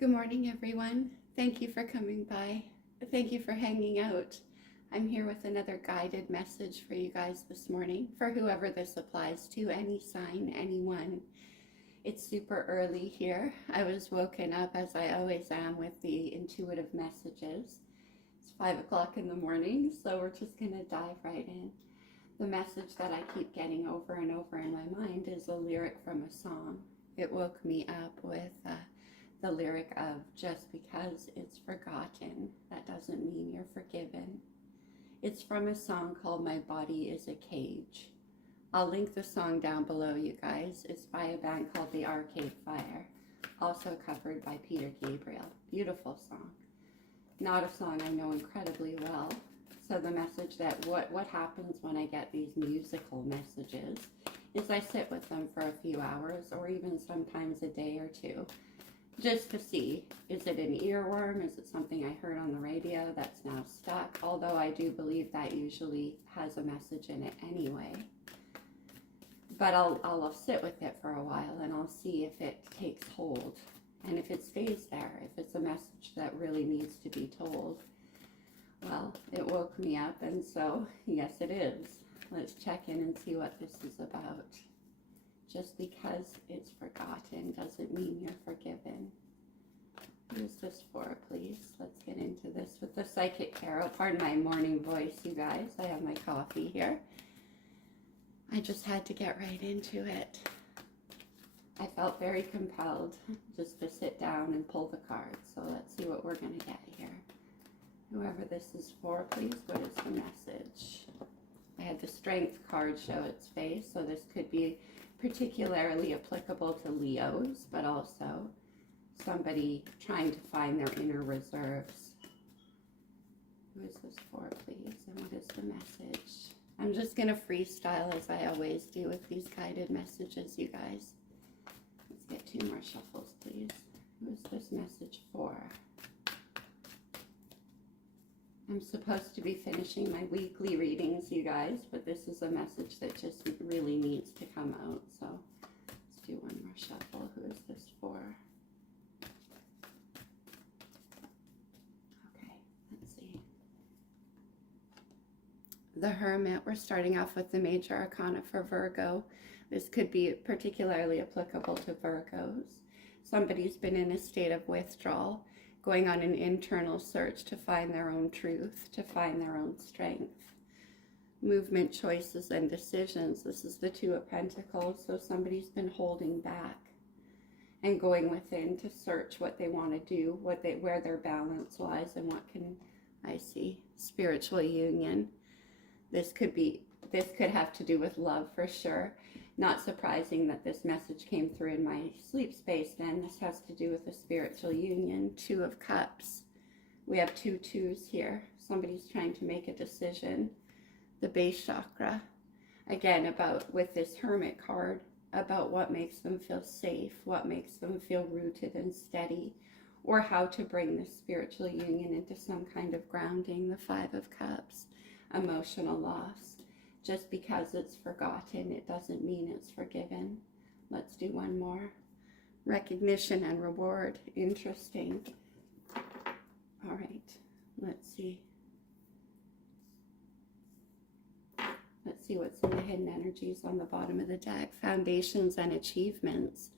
Good morning, everyone. Thank you for coming by. Thank you for hanging out. I'm here with another guided message for you guys this morning, for whoever this applies to, any sign, anyone. It's super early here. I was woken up, as I always am, with the intuitive messages. It's 5 o'clock in the morning, so we're just going to dive right in. The message that I keep getting over and over in my mind is a lyric from a song. It woke me up with the lyric of, just because it's forgotten, that doesn't mean you're forgiven. It's from a song called My Body is a Cage. I'll link the song down below, you guys. It's by a band called the Arcade Fire, also covered by Peter Gabriel. Beautiful song. Not a song I know incredibly well. So the message that what happens when I get these musical messages is I sit with them for a few hours, or even sometimes a day or two, just to see, is it an earworm? Is it something I heard on the radio that's now stuck? Although I do believe that usually has a message in it anyway. But I'll sit with it for a while and I'll see if it takes hold. And if it stays there, if it's a message that really needs to be told, well, it woke me up, and so yes, it is. Let's check in and see what this is about. Just because it's forgotten doesn't mean you're forgiven. Who is this for, please? Let's get into this with the Psychic Tarot. Pardon my morning voice, you guys. I have my coffee here. I just had to get right into it. I felt very compelled just to sit down and pull the cards. So let's see what we're going to get here. Whoever this is for, please, what is the message? I had the Strength card show its face, so this could be particularly applicable to Leos, but also somebody trying to find their inner reserves. Who is this for, please? And what is the message? I'm just going to freestyle, as I always do with these guided messages, you guys. Let's get 2 more shuffles, please. Who is this message for? I'm supposed to be finishing my weekly readings, you guys, but this is a message that just really needs to come out. So let's do 1 more shuffle. Who is this for? Okay, let's see. The Hermit. We're starting off with the major arcana for Virgo. This could be particularly applicable to Virgos. Somebody's been in a state of withdrawal, going on an internal search to find their own truth, to find their own strength. Movement, choices, and decisions. This is the 2 of Pentacles, so somebody's been holding back and going within to search what they want to do, where their balance lies, and what can I see? Spiritual union. This could have to do with love for sure. Not surprising that this message came through in my sleep space then. This has to do with a spiritual union. 2 of Cups. We have 2 2s here. Somebody's trying to make a decision. The base chakra. Again, with this Hermit card, about what makes them feel safe, what makes them feel rooted and steady, or how to bring this spiritual union into some kind of grounding. The 5 of Cups. Emotional loss. Just because it's forgotten, it doesn't mean it's forgiven. Let's do 1 more. Recognition and reward. Interesting. All right, let's see. Let's see what's in the hidden energies on the bottom of the deck. Foundations and achievements.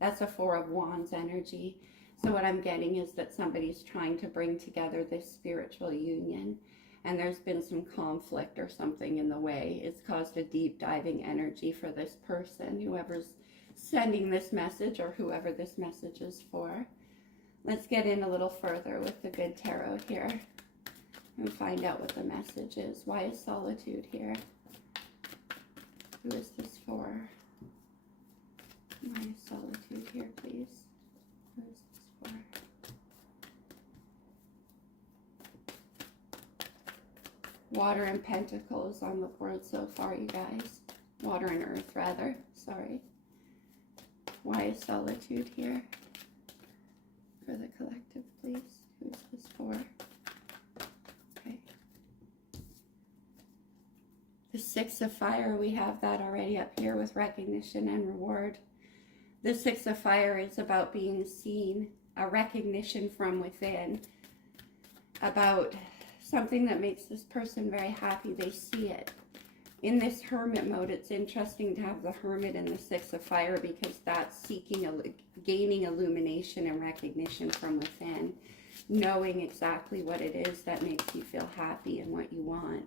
That's a 4 of Wands energy. So what I'm getting is that somebody's trying to bring together this spiritual union, and there's been some conflict or something in the way. It's caused a deep diving energy for this person, whoever's sending this message or whoever this message is for. Let's get in a little further with the good tarot here and find out what the message is. Why is solitude here? Who is this for? Why is solitude here, please? Who is this for? Water and Pentacles on the board so far, you guys. Water and Earth, rather. Sorry. Why is solitude here? For the collective, please. Who is this for? Okay. The 6 of Fire, we have that already up here with recognition and reward. The 6 of Fire is about being seen, a recognition from within about something that makes this person very happy. They see it. In this hermit mode, it's interesting to have the hermit and the six of fire, because that's gaining illumination and recognition from within, knowing exactly what it is that makes you feel happy and what you want.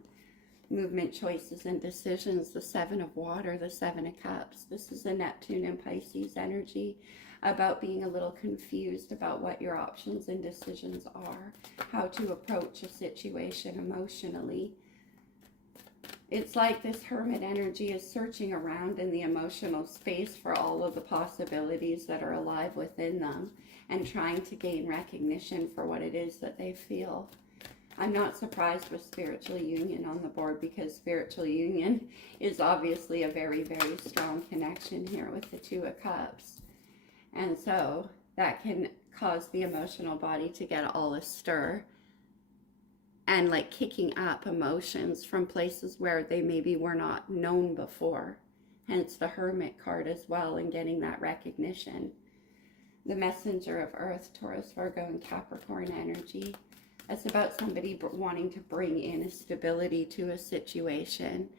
Movement, choices, and decisions. The seven of water, the seven of cups. This is a Neptune and Pisces energy, about being a little confused about what your options and decisions are, how to approach a situation emotionally. It's like this hermit energy is searching around in the emotional space for all of the possibilities that are alive within them, and trying to gain recognition for what it is that they feel. I'm not surprised with spiritual union on the board, because spiritual union is obviously a very, very strong connection here with the Two of Cups. And so that can cause the emotional body to get all astir, and like kicking up emotions from places where they maybe were not known before. Hence the Hermit card as well, and getting that recognition. The Messenger of Earth, Taurus, Virgo, and Capricorn energy. That's about somebody wanting to bring in a stability to a situation.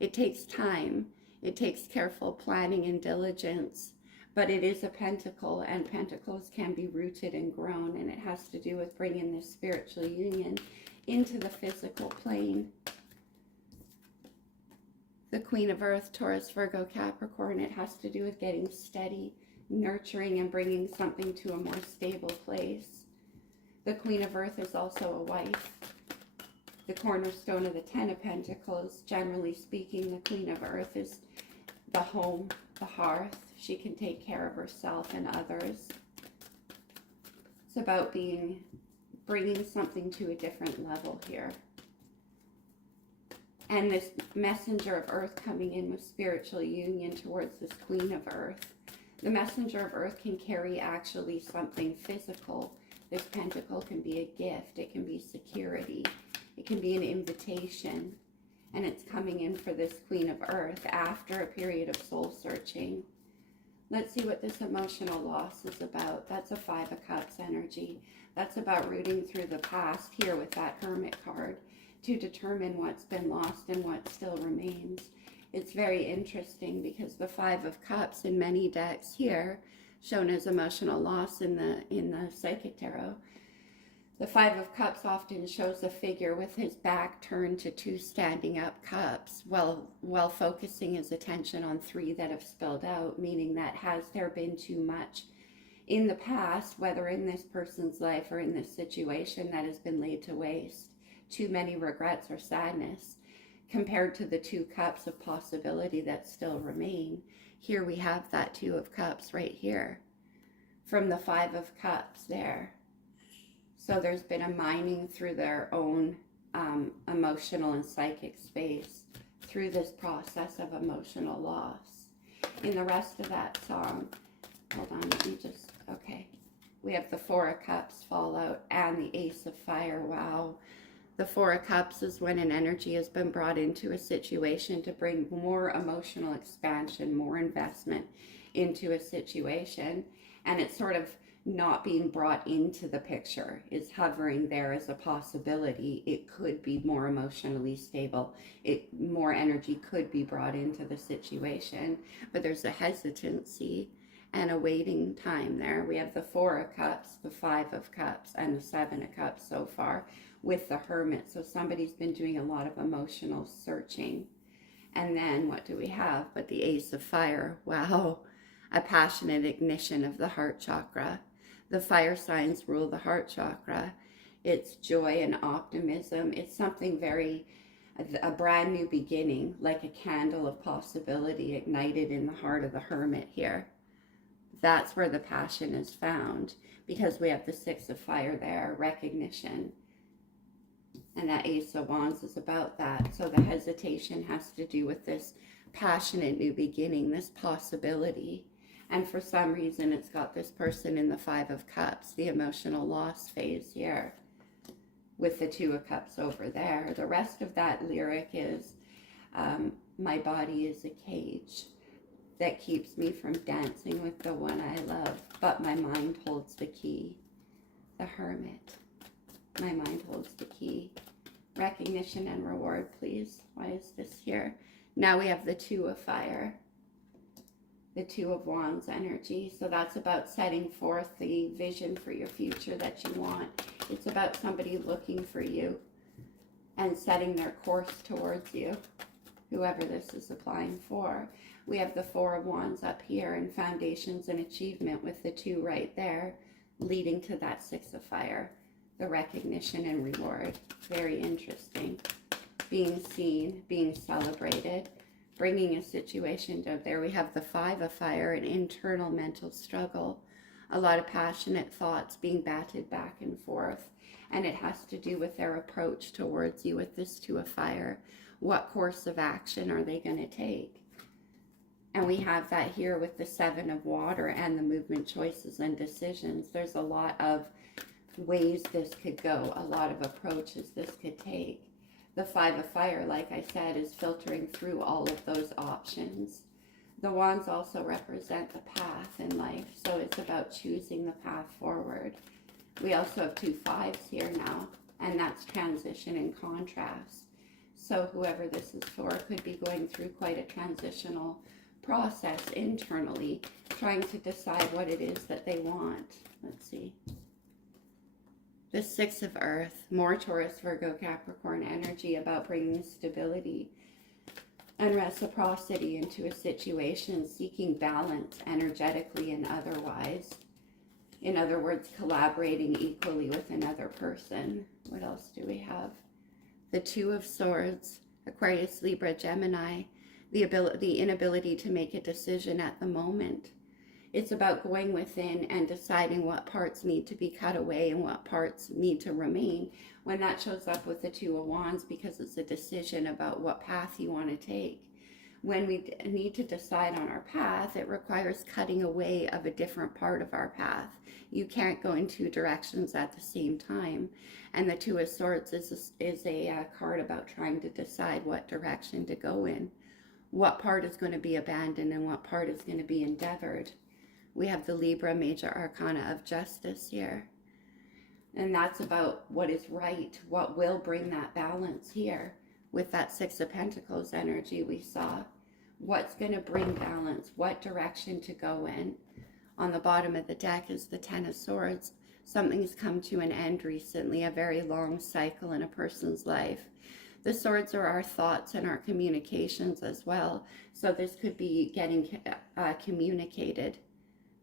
It takes time. It takes careful planning and diligence. But it is a pentacle, and pentacles can be rooted and grown, and it has to do with bringing this spiritual union into the physical plane. The Queen of Earth, Taurus, Virgo, Capricorn, it has to do with getting steady, nurturing, and bringing something to a more stable place. The Queen of Earth is also a wife. The cornerstone of the Ten of Pentacles, generally speaking, the Queen of Earth is the home, the hearth. She can take care of herself and others. It's about bringing something to a different level here. And this Messenger of Earth coming in with spiritual union towards this Queen of Earth. The Messenger of Earth can carry actually something physical. This pentacle can be a gift. It can be security. It can be an invitation. And it's coming in for this Queen of Earth after a period of soul searching. Let's see what this emotional loss is about. That's a Five of Cups energy. That's about rooting through the past here with that Hermit card to determine what's been lost and what still remains. It's very interesting because the Five of Cups in many decks here, shown as emotional loss in the Psychic Tarot, the Five of Cups often shows a figure with his back turned to two standing up cups, while focusing his attention on three that have spilled out, meaning that has there been too much in the past, whether in this person's life or in this situation, that has been laid to waste, too many regrets or sadness, compared to the two cups of possibility that still remain. Here we have that Two of Cups right here, from the Five of Cups there. So there's been a mining through their own emotional and psychic space through this process of emotional loss. In the rest of that song, hold on, let me just, okay. We have the Four of Cups fall out and the Ace of Fire. Wow. The Four of Cups is when an energy has been brought into a situation to bring more emotional expansion, more investment into a situation. And it's sort of not being brought into the picture, is hovering there as a possibility. It could be more emotionally stable. More energy could be brought into the situation, but there's a hesitancy and a waiting time there. We have the Four of Cups, the Five of Cups, and the Seven of Cups so far with the Hermit. So somebody's been doing a lot of emotional searching. And then what do we have but the Ace of Fire? Wow, a passionate ignition of the heart chakra. The fire signs rule the heart chakra. It's joy and optimism. It's something a brand new beginning, like a candle of possibility ignited in the heart of the Hermit here. That's where the passion is found, because we have the Six of Fire there, recognition. And that Ace of Wands is about that. So the hesitation has to do with this passionate new beginning, this possibility. And for some reason, it's got this person in the Five of Cups, the emotional loss phase here, with the Two of Cups over there. The rest of that lyric is, my body is a cage. that keeps me from dancing with the one I love, but my mind holds the key. The Hermit. My mind holds the key. Recognition and reward, please. Why is this here? Now we have the Two of Fire. The Two of Wands energy. So that's about setting forth the vision for your future that you want. It's about somebody looking for you and setting their course towards you, whoever this is applying for. We have the Four of Wands up here and foundations and achievement with the two right there, leading to that Six of Fire, the recognition and reward. Very interesting. Being seen, being celebrated, bringing a situation down there. We have the Five of Fire, an internal mental struggle, a lot of passionate thoughts being batted back and forth. And it has to do with their approach towards you with this Two of Fire. What course of action are they going to take? And we have that here with the Seven of Water and the movement, choices, and decisions. There's a lot of ways this could go, a lot of approaches this could take. The Five of Fire, like I said, is filtering through all of those options. The Wands also represent the path in life, so it's about choosing the path forward. We also have two fives here now, and that's transition and contrast. So whoever this is for could be going through quite a transitional process internally, trying to decide what it is that they want. Let's see. The Six of Earth, more Taurus, Virgo, Capricorn energy, about bringing stability and reciprocity into a situation, seeking balance energetically and otherwise. In other words, collaborating equally with another person. What else do we have? The Two of Swords, Aquarius, Libra, Gemini, the inability to make a decision at the moment. It's about going within and deciding what parts need to be cut away and what parts need to remain. When that shows up with the Two of Wands, because it's a decision about what path you want to take. When we need to decide on our path, it requires cutting away of a different part of our path. You can't go in two directions at the same time. And the Two of Swords is a card about trying to decide what direction to go in. What part is going to be abandoned and what part is going to be endeavored. We have the Libra major arcana of justice here. And that's about what is right, what will bring that balance here. With that Six of Pentacles energy we saw, what's going to bring balance, what direction to go in. On the bottom of the deck is the Ten of Swords. Something's come to an end recently, a very long cycle in a person's life. The swords are our thoughts and our communications as well. So this could be getting communicated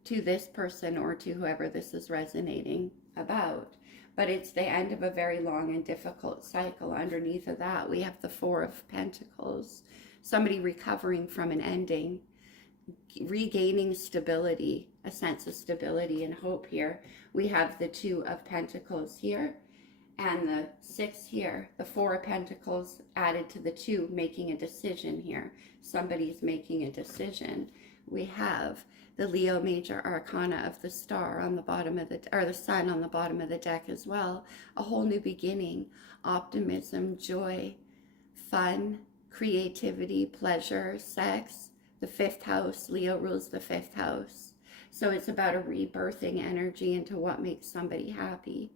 to this person or to whoever this is resonating about. But it's the end of a very long and difficult cycle. Underneath of that, we have the Four of Pentacles. Somebody recovering from an ending, regaining stability, a sense of stability and hope here. We have the Two of Pentacles here and the Six here. The Four of Pentacles added to the Two, making a decision here. Somebody's making a decision. We have the Leo major arcana of the star on the bottom of the sun on the bottom of the deck as well. A whole new beginning, optimism, joy, fun, creativity, pleasure, sex. The fifth house, Leo rules the fifth house. So it's about a rebirthing energy into what makes somebody happy.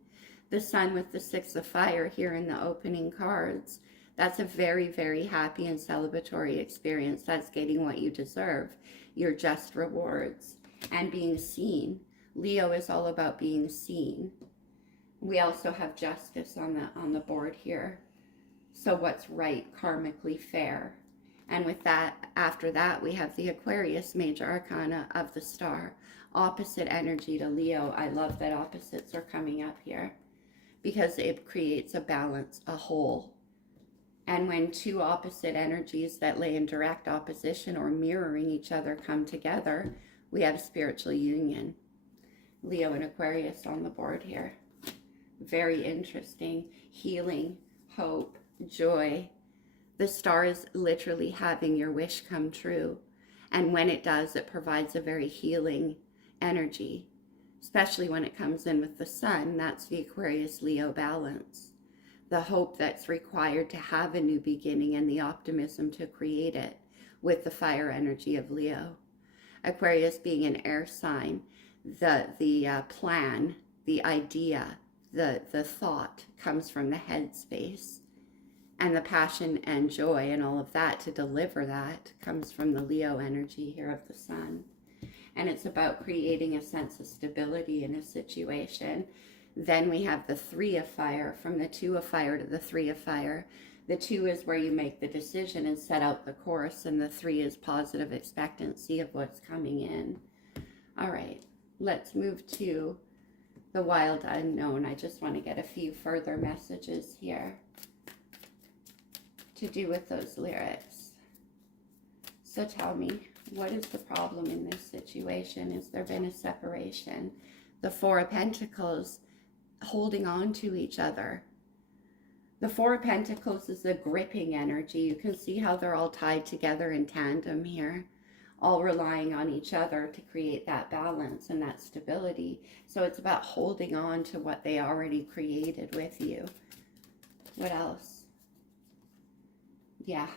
The sun with the Six of Fire here in the opening cards. That's a very, very happy and celebratory experience. That's getting what you deserve. Your just rewards and being seen. Leo is all about being seen. We also have justice on the board here. So what's right, karmically fair. And with that, after that, we have the Aquarius major arcana of the star. Opposite energy to Leo. I love that opposites are coming up here because it creates a balance, a whole. And when two opposite energies that lay in direct opposition or mirroring each other come together, we have spiritual union. Leo and Aquarius on the board here. Very interesting. Healing, hope, joy. The star is literally having your wish come true. And when it does, it provides a very healing energy, especially when it comes in with the sun. That's the Aquarius-Leo balance. The hope that's required to have a new beginning and the optimism to create it with the fire energy of Leo. Aquarius being an air sign, the plan, the idea, the thought comes from the head space. And the passion and joy and all of that to deliver that comes from the Leo energy here of the sun. And it's about creating a sense of stability in a situation. Then we have the 3 of fire, from the 2 of fire to the 3 of fire. The 2 is where you make the decision and set out the course, and the 3 is positive expectancy of what's coming in. All right, let's move to the wild unknown. I just want to get a few further messages here to do with those lyrics. So tell me, what is the problem in this situation? Has there been a separation? The 4 of Pentacles, holding on to each other. The 4 of Pentacles is a gripping energy. You can see how they're all tied together in tandem here, all relying on each other to create that balance and that stability. So it's about holding on to what they already created with you. What else? Yeah,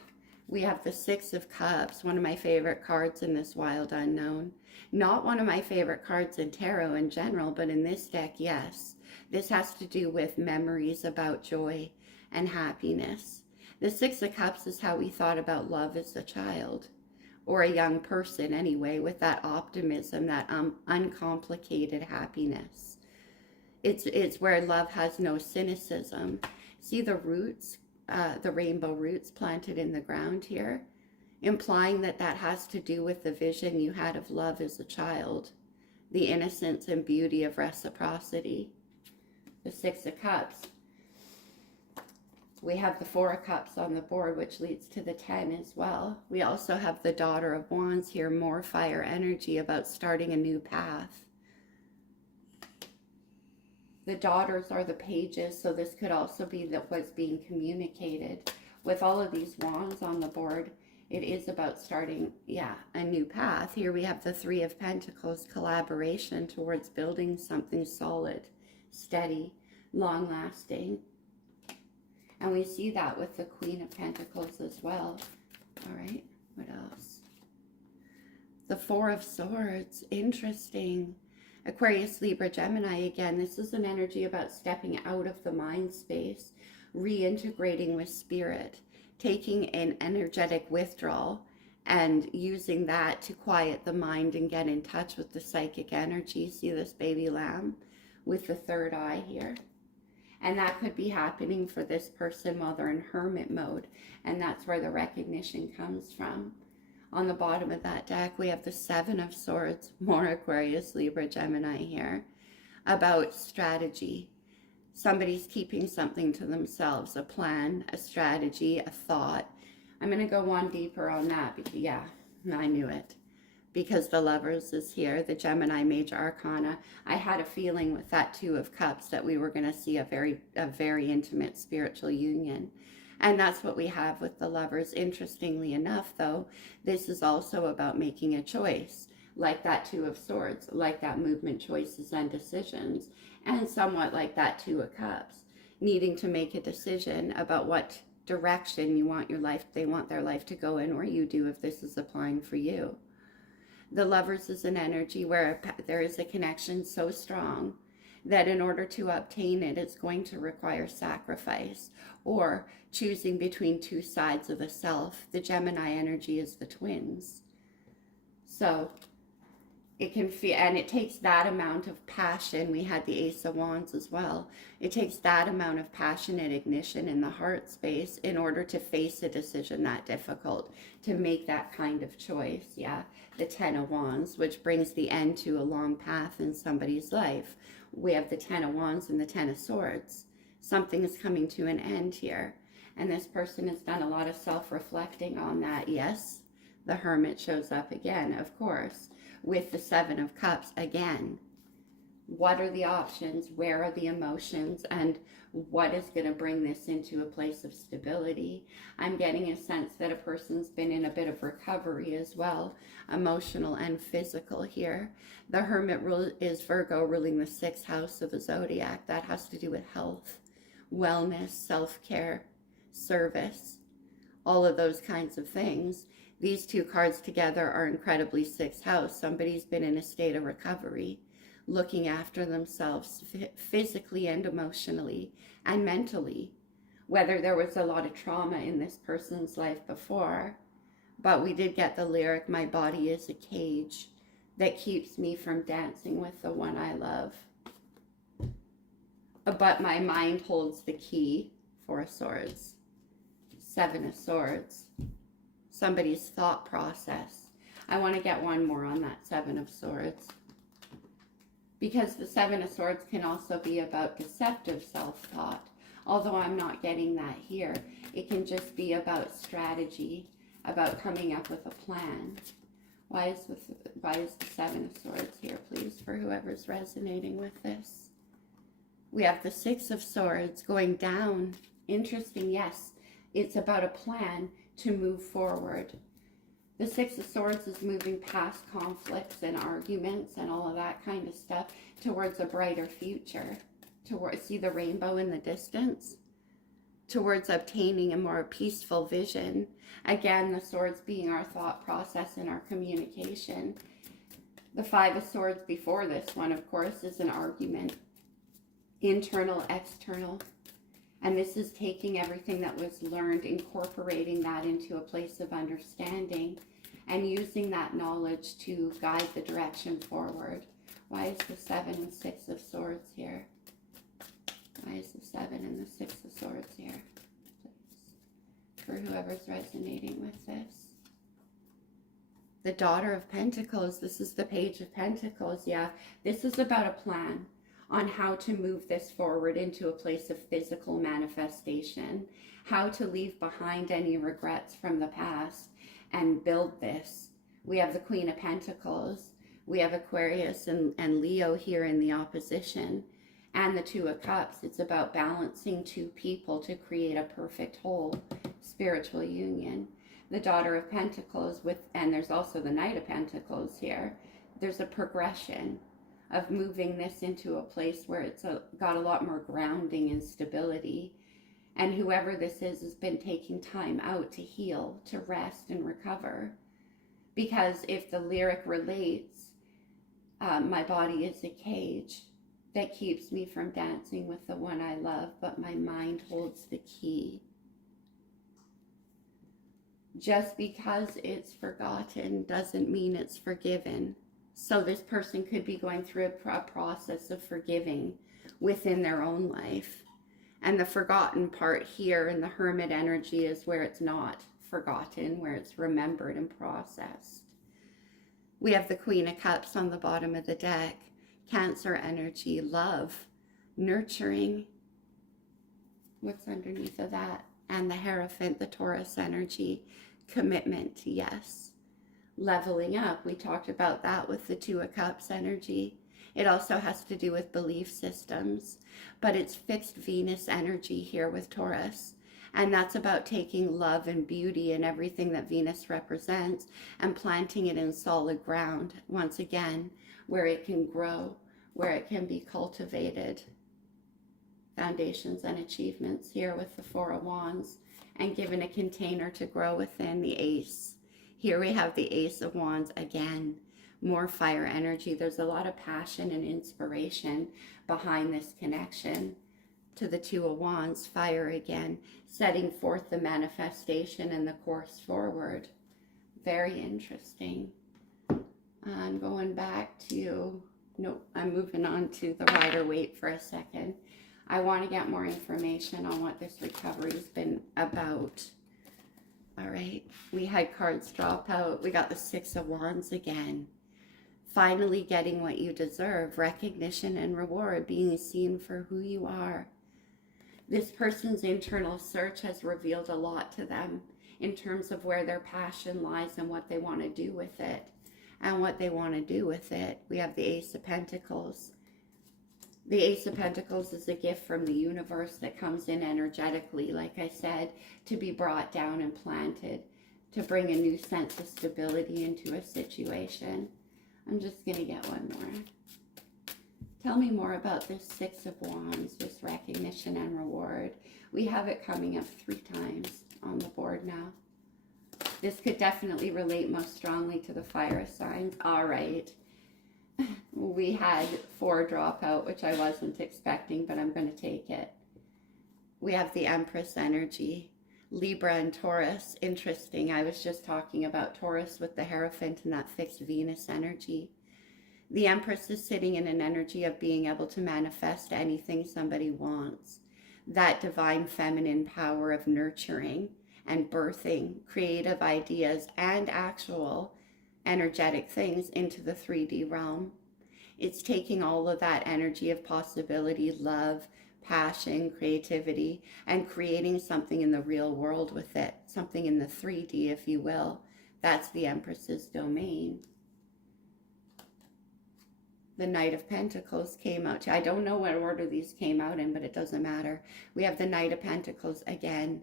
we have the 6 of Cups, one of my favorite cards in this wild unknown. Not one of my favorite cards in tarot in general, but in this deck, yes. This has to do with memories about joy and happiness. The 6 of Cups is how we thought about love as a child, or a young person anyway, with that optimism, that uncomplicated happiness. It's where love has no cynicism. See the roots? The rainbow roots planted in the ground here, implying that that has to do with the vision you had of love as a child, the innocence and beauty of reciprocity. The 6 of Cups. We have the 4 of Cups on the board, which leads to the 10 as well. We also have the Daughter of Wands here, more fire energy about starting a new path. The daughters are the pages, so this could also be what's being communicated. With all of these wands on the board, it is about starting, a new path. Here we have the 3 of Pentacles, collaboration towards building something solid, steady, long-lasting. And we see that with the Queen of Pentacles as well. All right, what else? The 4 of Swords, interesting. Aquarius, Libra, Gemini, again, this is an energy about stepping out of the mind space, reintegrating with spirit, taking an energetic withdrawal and using that to quiet the mind and get in touch with the psychic energy. See this baby lamb with the 3rd eye here? And that could be happening for this person while they're in hermit mode, and that's where the recognition comes from. On the bottom of that deck, we have the 7 of Swords, more Aquarius, Libra, Gemini here, about strategy. Somebody's keeping something to themselves, a plan, a strategy, a thought. I'm going to go one deeper on that because, I knew it. Because the Lovers is here, the Gemini Major Arcana. I had a feeling with that 2 of Cups that we were going to see a very intimate spiritual union. And that's what we have with the Lovers. Interestingly enough, though, this is also about making a choice, like that 2 of Swords, like that movement, choices, and decisions, and somewhat like that 2 of Cups, needing to make a decision about what direction you want they want their life to go in, or you do if this is applying for you. The Lovers is an energy where there is a connection so strong that in order to obtain it, it's going to require sacrifice or choosing between 2 sides of the self. The Gemini energy is the twins. So it can feel, and it takes that amount of passion. We had the Ace of Wands as well. It takes that amount of passionate ignition in the heart space in order to face a decision that difficult, to make that kind of choice. The 10 of Wands, which brings the end to a long path in somebody's life. We have the 10 of Wands and the 10 of Swords. Something is coming to an end here. And this person has done a lot of self-reflecting on that. Yes, the Hermit shows up again, of course, with the 7 of Cups again. What are the options? Where are the emotions? And what is going to bring this into a place of stability? I'm getting a sense that a person's been in a bit of recovery as well, emotional and physical here. The Hermit is Virgo, ruling the 6th house of the zodiac. That has to do with health, wellness, self-care, service, all of those kinds of things. These two cards together are incredibly sixth house. Somebody's been in a state of recovery, looking after themselves physically and emotionally and mentally. Whether there was a lot of trauma in this person's life before, but we did get the lyric, my body is a cage that keeps me from dancing with the one I love. But my mind holds the key. Four of Swords. Seven of Swords. Somebody's thought process. I want to get one more on that Seven of Swords. Because the Seven of Swords can also be about deceptive self-thought. Although I'm not getting that here. It can just be about strategy, about coming up with a plan. Why is the Seven of Swords here, please, for whoever's resonating with this? We have the Six of Swords going down. Interesting, yes. It's about a plan to move forward. The Six of Swords is moving past conflicts and arguments and all of that kind of stuff towards a brighter future. See the rainbow in the distance? Towards obtaining a more peaceful vision. Again, the swords being our thought process and our communication. The Five of Swords before this one, of course, is an argument. Internal, external. And this is taking everything that was learned, incorporating that into a place of understanding, and using that knowledge to guide the direction forward. Why is the Seven and Six of Swords here? Why is the Seven and the Six of Swords here? Please. For whoever's resonating with this. The Daughter of Pentacles. This is the Page of Pentacles. Yeah, this is about a plan on how to move this forward into a place of physical manifestation, how to leave behind any regrets from the past and build this. We have the Queen of Pentacles, we have Aquarius and Leo here in the opposition, and the Two of Cups. It's about balancing two people to create a perfect whole spiritual union. The Daughter of Pentacles and there's also the Knight of Pentacles here. There's a progression of moving this into a place where it's got a lot more grounding and stability. And whoever this is has been taking time out to heal, to rest and recover. Because if the lyric relates, my body is a cage that keeps me from dancing with the one I love, but my mind holds the key. Just because it's forgotten doesn't mean it's forgiven. So this person could be going through a process of forgiving within their own life. And the forgotten part here in the Hermit energy is where it's not forgotten, where it's remembered and processed. We have the Queen of Cups on the bottom of the deck. Cancer energy, love, nurturing. What's underneath of that? And the Hierophant, the Taurus energy, commitment, yes. Leveling up, we talked about that with the Two of Cups energy. It also has to do with belief systems, but it's fixed Venus energy here with Taurus. And that's about taking love and beauty and everything that Venus represents and planting it in solid ground, once again, where it can grow, where it can be cultivated. Foundations and achievements here with the Four of Wands, and given a container to grow within, the Ace. Here we have the Ace of Wands again, more fire energy. There's a lot of passion and inspiration behind this connection to the Two of Wands, fire again, setting forth the manifestation and the course forward. Very interesting. I'm going back to, nope, I'm moving on to the Rider-Waite for a second. I want to get more information on what this recovery's been about. All right, we had cards drop out. We got the Six of Wands again. Finally getting what you deserve, recognition and reward, being seen for who you are. This person's internal search has revealed a lot to them in terms of where their passion lies and what they want to do with it. And what they want to do with it. We have the Ace of Pentacles. The Ace of Pentacles is a gift from the universe that comes in energetically, like I said, to be brought down and planted, to bring a new sense of stability into a situation. I'm just going to get one more. Tell me more about this Six of Wands, this recognition and reward. We have it coming up 3 times on the board now. This could definitely relate most strongly to the fire signs. All right. We had 4 drop out, which I wasn't expecting, but I'm going to take it. We have the Empress energy. Libra and Taurus. Interesting. I was just talking about Taurus with the Hierophant and that fixed Venus energy. The Empress is sitting in an energy of being able to manifest anything somebody wants. That divine feminine power of nurturing and birthing creative ideas and actual energetic things into the 3D realm. It's taking all of that energy of possibility, love, passion, creativity, and creating something in the real world with it, something in the 3D, if you will. That's the Empress's domain. The Knight of Pentacles came out. I don't know what order these came out in, but it doesn't matter. We have the Knight of Pentacles again,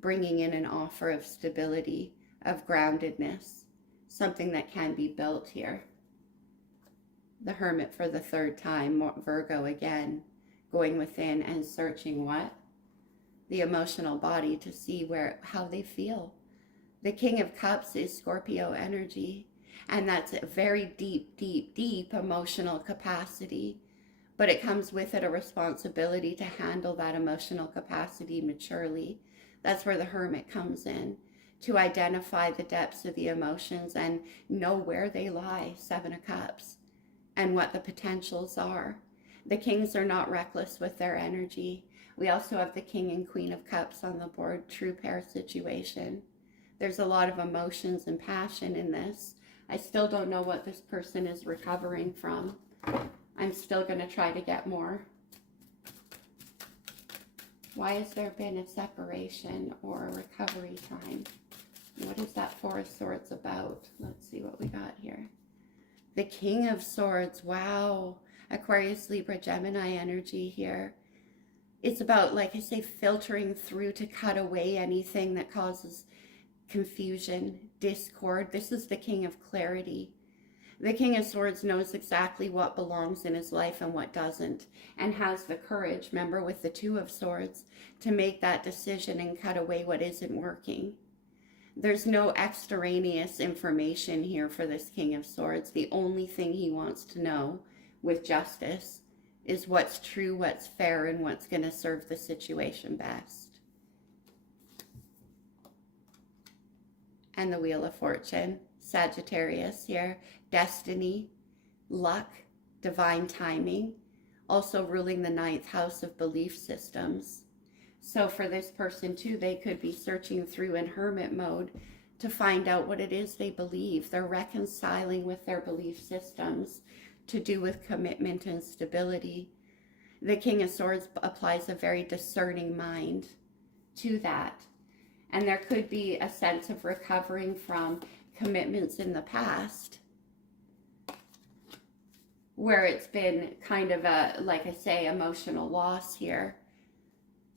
bringing in an offer of stability, of groundedness, something that can be built here. The Hermit for the 3rd time, Virgo again, going within and searching what? The emotional body to see how they feel. The King of Cups is Scorpio energy, and that's a very deep, deep, deep emotional capacity. But it comes with it a responsibility to handle that emotional capacity maturely. That's where the Hermit comes in, to identify the depths of the emotions and know where they lie, 7 of Cups, and what the potentials are. The Kings are not reckless with their energy. We also have the King and Queen of Cups on the board, true pair situation. There's a lot of emotions and passion in this. I still don't know what this person is recovering from. I'm still going to try to get more. Why has there been a separation or a recovery time? What is that 4 of Swords about? Let's see what we got here. The King of Swords. Wow. Aquarius, Libra, Gemini energy here. It's about, like I say, filtering through to cut away anything that causes confusion, discord. This is the King of Clarity. The King of Swords knows exactly what belongs in his life and what doesn't, and has the courage, remember, with the 2 of Swords, to make that decision and cut away what isn't working. There's no extraneous information here for this King of Swords. The only thing he wants to know with justice is what's true, what's fair, and what's going to serve the situation best. And the Wheel of Fortune, Sagittarius here, destiny, luck, divine timing, also ruling the 9th house of belief systems. So for this person too, they could be searching through in hermit mode to find out what it is they believe. They're reconciling with their belief systems to do with commitment and stability. The King of Swords applies a very discerning mind to that. And there could be a sense of recovering from commitments in the past where it's been kind of a, like I say, emotional loss here.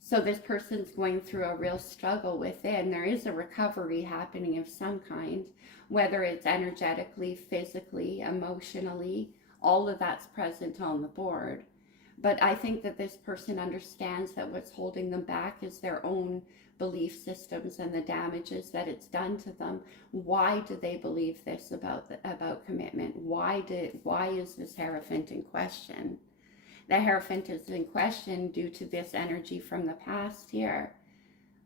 So this person's going through a real struggle within. There is a recovery happening of some kind, whether it's energetically, physically, emotionally, all of that's present on the board. But I think that this person understands that what's holding them back is their own belief systems and the damages that it's done to them. Why do they believe this about commitment? Why is this Hierophant in question? The Hierophant is in question due to this energy from the past here.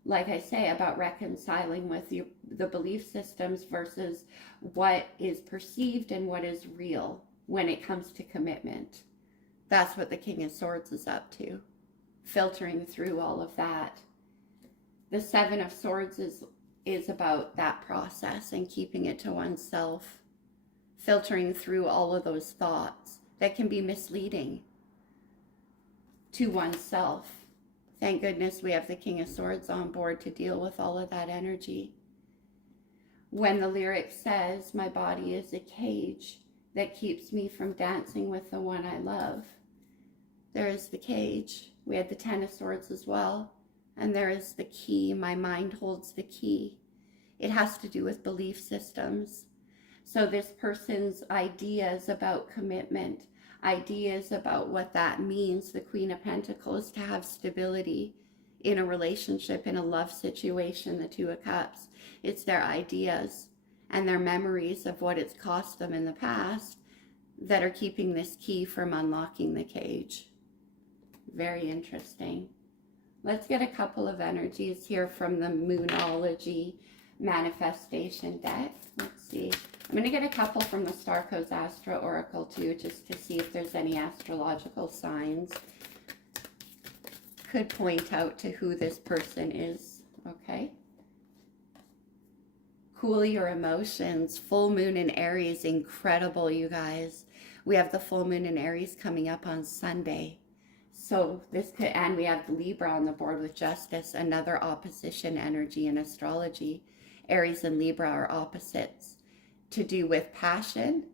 Like I say, about reconciling with the belief systems versus what is perceived and what is real when it comes to commitment. That's what the King of Swords is up to, filtering through all of that. The 7 of Swords is about that process and keeping it to oneself, filtering through all of those thoughts that can be misleading to oneself. Thank goodness we have the King of Swords on board to deal with all of that energy. When the lyric says, "My body is a cage that keeps me from dancing with the one I love," there is the cage. We had the 10 of Swords as well. And there is the key. My mind holds the key. It has to do with belief systems. So this person's ideas about commitment, ideas about what that means, the Queen of Pentacles, to have stability in a relationship, in a love situation, the Two of Cups. It's their ideas and their memories of what it's cost them in the past that are keeping this key from unlocking the cage. Very interesting. Let's get a couple of energies here from the Moonology Manifestation deck. Let's see. I'm going to get a couple from the Star Codes Astro Oracle too, just to see if there's any astrological signs could point out to who this person is. Okay. Cool your emotions. Full moon in Aries, incredible, you guys. We have the full moon in Aries coming up on Sunday. So this could, and we have Libra on the board with Justice, another opposition energy in astrology. Aries and Libra are opposites, to do with passion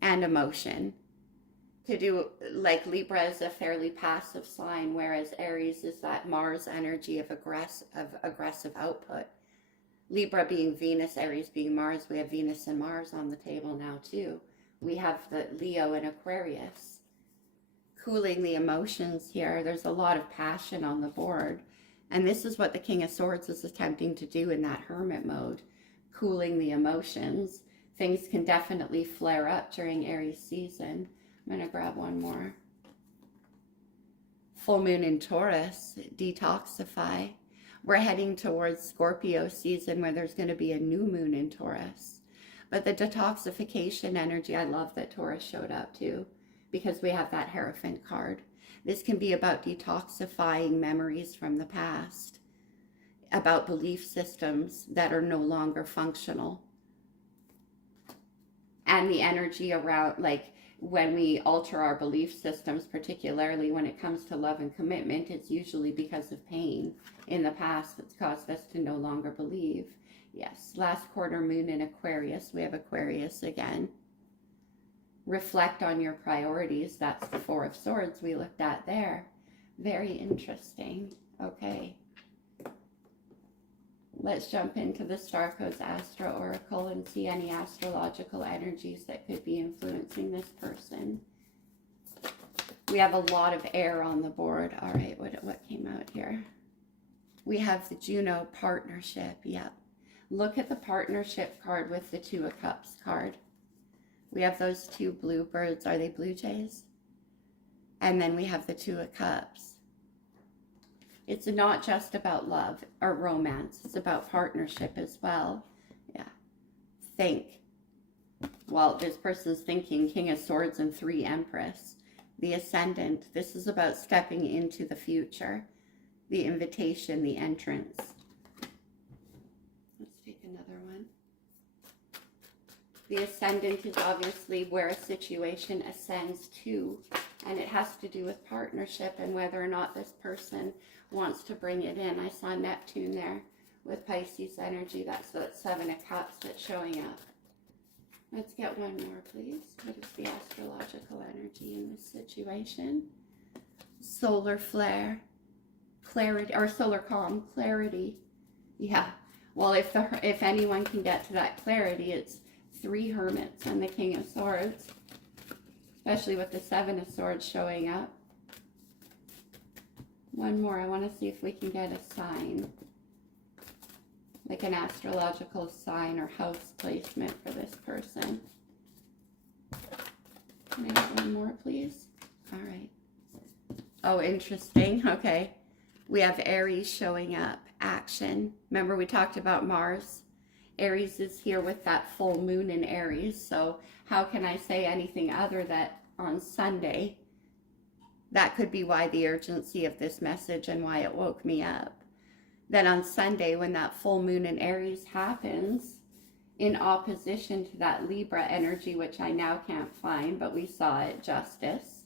and emotion. To do, like, Libra is a fairly passive sign, whereas Aries is that Mars energy of aggressive output. Libra being Venus, Aries being Mars. We have Venus and Mars on the table now too. We have the Leo and Aquarius. Cooling the emotions here. There's a lot of passion on the board. And this is what the King of Swords is attempting to do in that hermit mode. Cooling the emotions. Things can definitely flare up during Aries season. I'm going to grab one more. Full moon in Taurus. Detoxify. We're heading towards Scorpio season where there's going to be a new moon in Taurus. But the detoxification energy, I love that Taurus showed up too, because we have that Hierophant card. This can be about detoxifying memories from the past, about belief systems that are no longer functional. And the energy around, like, when we alter our belief systems, particularly when it comes to love and commitment, it's usually because of pain in the past that's caused us to no longer believe. Yes, last quarter moon in Aquarius. We have Aquarius again. Reflect on your priorities. That's the Four of Swords we looked at there. Very interesting. Okay. Let's jump into the Star Codes Astro Oracle and see any astrological energies that could be influencing this person. We have a lot of air on the board. All right, what came out here? We have the Juno partnership. Yep. Look at the partnership card with the Two of Cups card. We have those two bluebirds. Are they blue jays? And then we have the Two of Cups. It's not just about love or romance. It's about partnership as well. Yeah. Think. Well, this person's thinking King of Swords and 3 Empress. The Ascendant. This is about stepping into the future. The invitation, the entrance. Let's take another one. The Ascendant is obviously where a situation ascends to, and it has to do with partnership and whether or not this person wants to bring it in. I saw Neptune there with Pisces energy. That's the 7 of Cups that's showing up. Let's get one more, please. What is the astrological energy in this situation? Solar flare, clarity, or solar calm, clarity. Yeah. Well, if anyone can get to that clarity, it's 3 Hermits and the King of Swords, especially with the 7 of Swords showing up. One more. I want to see if we can get a sign, like an astrological sign or house placement for this person. Can I get one more, please? All right. Oh, interesting. Okay. We have Aries showing up. Action. Remember we talked about Mars? Aries is here with that full moon in Aries. So how can I say anything other than on Sunday? That could be why the urgency of this message and why it woke me up. Then on Sunday, when that full moon in Aries happens, in opposition to that Libra energy, which I now can't find, but we saw it, Justice.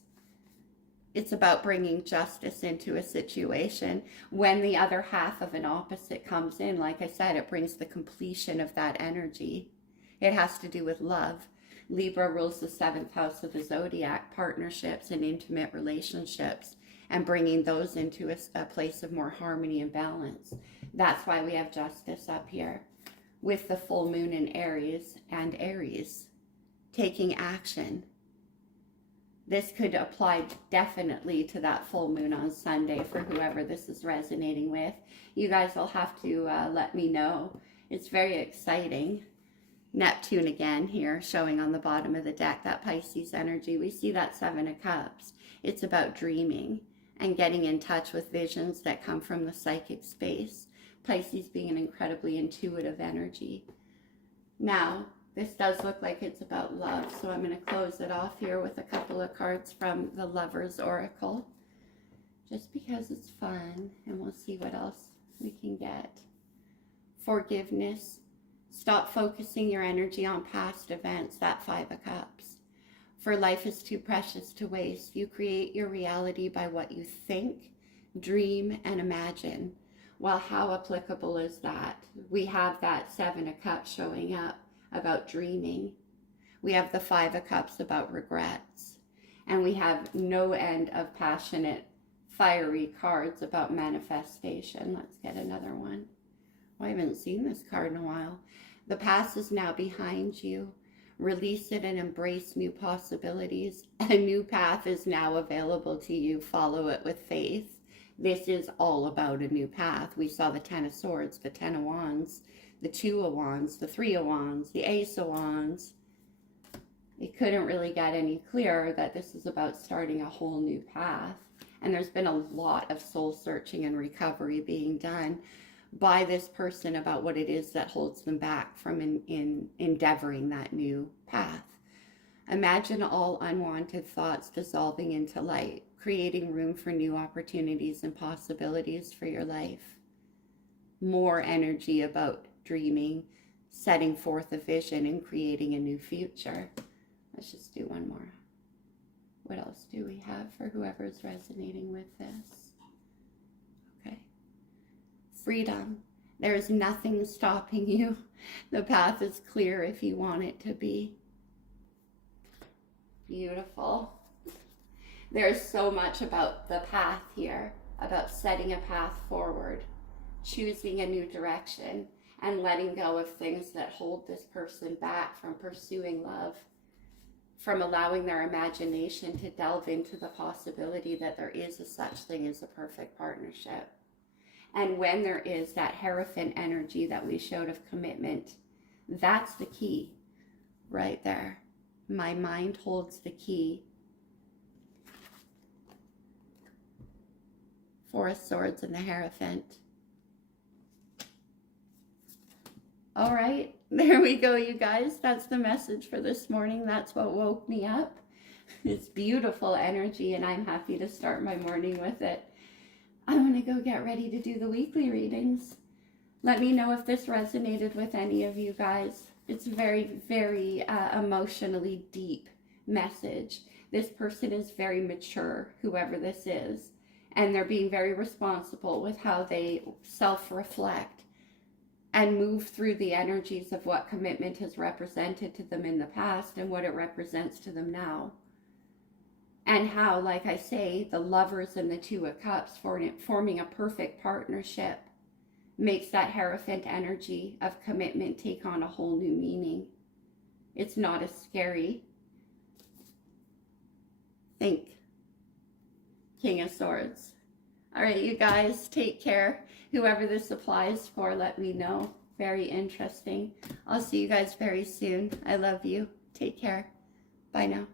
It's about bringing justice into a situation. When the other half of an opposite comes in, like I said, it brings the completion of that energy. It has to do with love. Libra rules the 7th house of the zodiac, partnerships and intimate relationships, and bringing those into a place of more harmony and balance. That's why we have Justice up here with the full moon in Aries and Aries taking action. This could apply definitely to that full moon on Sunday for whoever this is resonating with. You guys will have to let me know. It's very exciting. Neptune again here, showing on the bottom of the deck, that Pisces energy. We see that Seven of Cups. It's about dreaming and getting in touch with visions that come from the psychic space. Pisces being an incredibly intuitive energy. Now, this does look like it's about love, so I'm going to close it off here with a couple of cards from the Lover's Oracle, just because it's fun, and we'll see what else we can get. Forgiveness. Stop focusing your energy on past events, that Five of Cups. For life is too precious to waste. You create your reality by what you think, dream, and imagine. Well, how applicable is that? We have that Seven of Cups showing up about dreaming. We have the Five of Cups about regrets. And we have no end of passionate, fiery cards about manifestation. Let's get another one. Well, I haven't seen this card in a while. The past is now behind you. Release it and embrace new possibilities. A new path is now available to you. Follow it with faith. This is all about a new path. We saw the Ten of Swords, the Ten of Wands, the Two of Wands, the Three of Wands, the Ace of Wands. It couldn't really get any clearer that this is about starting a whole new path. And there's been a lot of soul searching and recovery being done by this person about what it is that holds them back from endeavoring that new path. Imagine all unwanted thoughts dissolving into light, creating room for new opportunities and possibilities for your life. More energy about dreaming, setting forth a vision, and creating a new future. Let's just do one more. What else do we have for whoever's resonating with this? Okay. Freedom. There is nothing stopping you. The path is clear if you want it to be. Beautiful. There's so much about the path here, about setting a path forward, choosing a new direction, and letting go of things that hold this person back from pursuing love, from allowing their imagination to delve into the possibility that there is a such thing as a perfect partnership. And when there is that Hierophant energy that we showed of commitment, that's the key right there. My mind holds the key. Four of Swords and the Hierophant. All right, there we go, you guys. That's the message for this morning. That's what woke me up. It's beautiful energy, and I'm happy to start my morning with it. I'm going to go get ready to do the weekly readings. Let me know if this resonated with any of you guys. It's very, very emotionally deep message. This person is very mature, whoever this is, and they're being very responsible with how they self-reflect and move through the energies of what commitment has represented to them in the past and what it represents to them now. And how, like I say, the Lovers and the Two of Cups forming a perfect partnership makes that Hierophant energy of commitment take on a whole new meaning. It's not as scary. Think. King of Swords. All right, you guys, take care. Whoever this applies for, let me know. Very interesting. I'll see you guys very soon. I love you. Take care. Bye now.